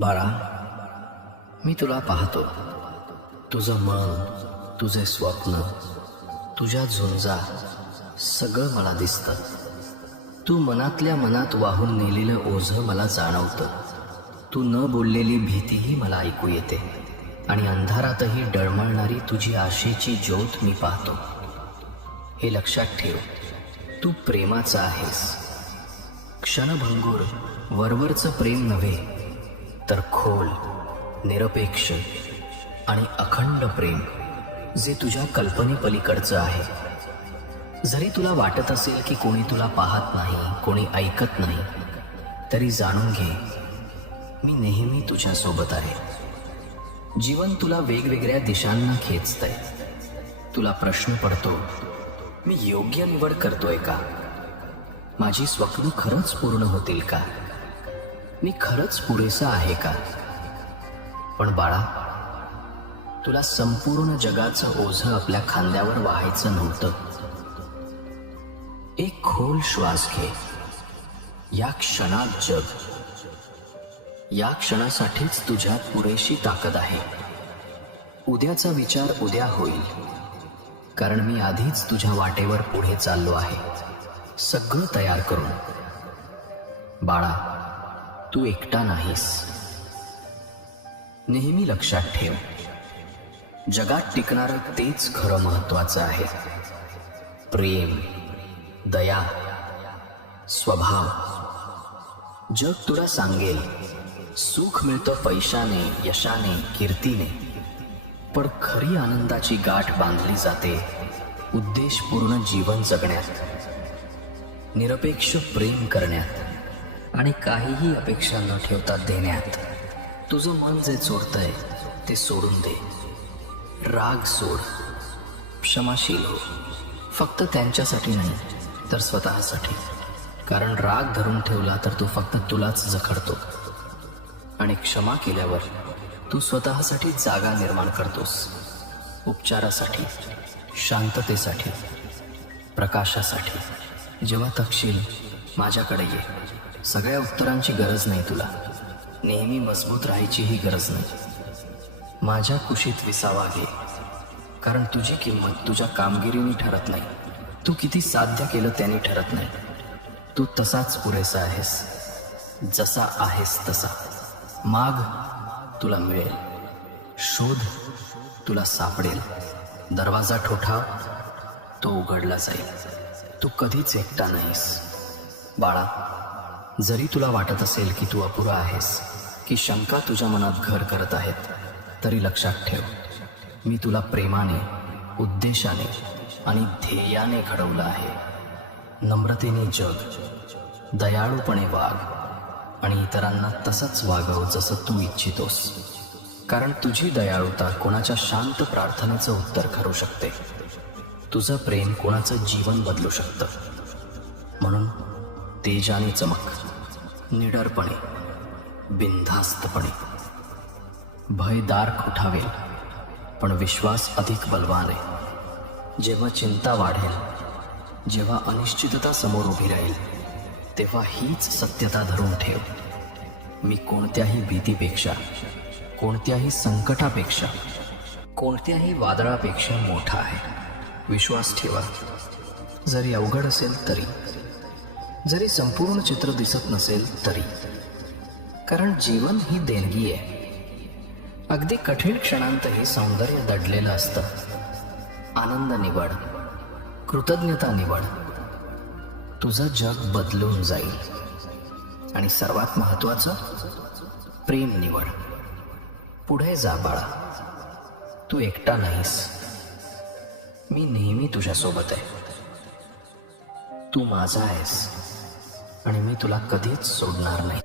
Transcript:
बाळा मी तुला पाहतो. तुझं मन तुझे स्वप्न तुझ्या झुंजा सगळं मला दिसतं. तू मनातल्या मनात वाहून नेलेलं ओझं मला जाणवतं. तू न बोललेली भीतीही मला ऐकू येते आणि अंधारातही डळमळणारी तुझी आशेची ज्योत मी पाहतो. हे लक्षात ठेव तू प्रेमाचा आहेस. क्षणभंगूर वरवरचं प्रेम नव्हे तर खोल निरपेक्ष आणि अखंड प्रेम जे तुझ्या कल्पनेपलीकडचं आहे. जरी तुला वाटत असेल की कोणी तुला पाहत नाही कोणी ऐकत नाही तरी जाणून घे मी नेहमी तुझ्यासोबत आहे. जीवन तुला वेगवेगळ्या दिशांना खेचतंय. तुला प्रश्न पडतो मी योग्य निवड करतोय का? माझी स्वप्न खरंच पूर्ण होतील का? मी खरंच पुरेसा आहे का? पण बाळा तुला संपूर्ण जगाचं ओझं आपल्या खांद्यावर व्हायचं नव्हतं. एक खोल श्वास घे. या क्षणात जग. या क्षणासाठीच तुझ्यात पुरेशी ताकद आहे. उद्याचा विचार उद्या होईल. कारण मी आधीच तुझ्या वाटेवर पुढे चाललो आहे. सगळं तयार करून. बाळा तू एकटा नाहीस. नेहमी लक्षात ठेव जगात टिकणारं तेच खरं महत्वाचं आहे. प्रेम दया स्वभाव. जग तुला सांगेल सुख मिळतं पैशाने यशाने कीर्तीने. पण खरी आनंदाची गाठ बांधली जाते उद्देशपूर्ण जीवन जगण्यात निरपेक्ष प्रेम करण्यात. आणि काहीही अपेक्षा न ठेवता देण्यात. तुझं मन जे चोरतंय ते सोडून दे. राग सोड. क्षमाशील हो. फक्त त्यांच्यासाठी नाही तर स्वतःसाठी. कारण राग धरून ठेवला तर तू फक्त तुलाच जखडतो. आणि क्षमा केल्यावर तू स्वतःसाठी जागा निर्माण करतोस. उपचारासाठी शांततेसाठी प्रकाशासाठी. जेव्हा तपशील माझ्याकडे ये सगळ्या उत्तरांची गरज नाही तुला. नेहमी मजबूत राहायचीही गरज नाही. माझ्या कुशीत विसावा घे. कारण तुझी किंमत तुझ्या कामगिरीने ठरत नाही. तू किती साध्य केलं त्याने ठरत नाही. तू तसाच पुरेसा आहेस. जसा आहेस तसा. माग तुला मिळेल. शोध तुला सापडेल. दरवाजा ठोठाव तो उघडला जाईल. तू कधीच एकटा नाहीस. बाळा जरी तुला वाटत असेल की तू अपुरा आहेस की शंका तुझ्या मनात घर करत आहेत तरी लक्षात ठेव. मी तुला प्रेमाने उद्देशाने आणि ध्येयाने घडवलं आहे. नम्रतेने जग दयाळूपणे वाघ आणि इतरांना तसंच वागव जसं तू इच्छितोस. कारण तुझी दयाळुता कोणाच्या शांत प्रार्थनेचं उत्तर ठरू शकते. तुझं प्रेम कोणाचं जीवन बदलू शकतं. म्हणून तेजाने चमक. निडरपणे बिनधास्तपणे. भयदार खुठावेल पण विश्वास अधिक बलवान आहे. जेव्हा चिंता वाढेल जेव्हा अनिश्चितता समोर उभी राहील तेव्हा हीच सत्यता धरून ठेव. मी कोणत्याही भीतीपेक्षा कोणत्याही संकटापेक्षा कोणत्याही वादळापेक्षा मोठा आहे. विश्वास ठेवा. जरी अवघड असेल तरी. जरी संपूर्ण चित्र दिसत नसेल तरी. कारण जीवन ही देणगी आहे. अगदी कठीण क्षणांतही सौंदर्य दडलेलं असतं. आनंद निवड कृतज्ञता निवड. तुझं जग बदलून जाईल. आणि सर्वात महत्वाचं प्रेम निवड. पुढे जा बाळा. तू एकटा नाहीस. मी नेहमी तुझ्यासोबत आहे. तू माझा आहेस. आणि मी तुला कधीच सोडणार नाही.